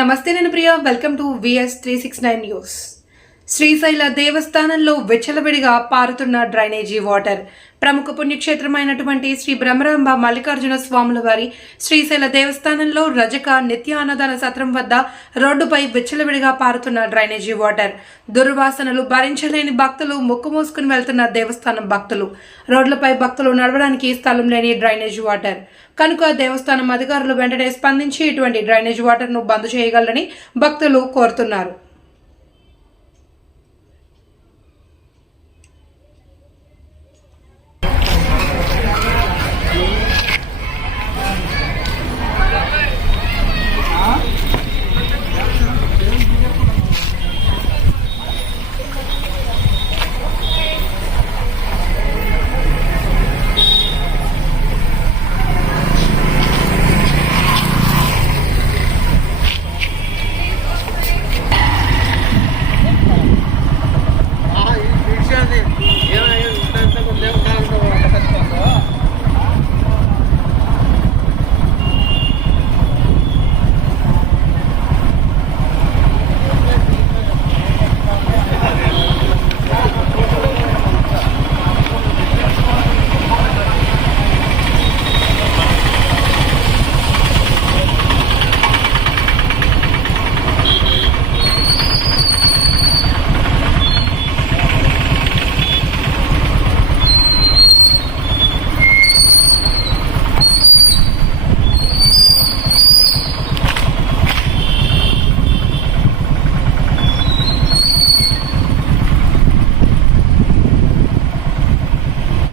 నమస్తే నేను Priya welcome to VS 369 news. Srisaila దేవస్థానంలో విచ్చలవిడిగా పారుతున్న డ్రైనేజీ వాటర్. ప్రముఖ పుణ్యక్షేత్రమైనటువంటి శ్రీ బ్రహ్మరాంబ మల్లికార్జున స్వాముల వారి శ్రీశైల దేవస్థానంలో రజక నిత్య అన్నదాన సత్రం వద్ద రోడ్డుపై విచ్చలవిడిగా పారుతున్న డ్రైనేజీ వాటర్. దుర్వాసనలు భరించలేని భక్తులు ముక్కు మూసుకుని వెళ్తున్న దేవస్థానం భక్తులు. రోడ్లపై భక్తులు నడవడానికి స్థలం లేని డ్రైనేజీ వాటర్. కనుక దేవస్థానం అధికారులు వెంటనే స్పందించి ఇటువంటి డ్రైనేజ్ వాటర్ను బంద్ చేయగలరని భక్తులు కోరుతున్నారు.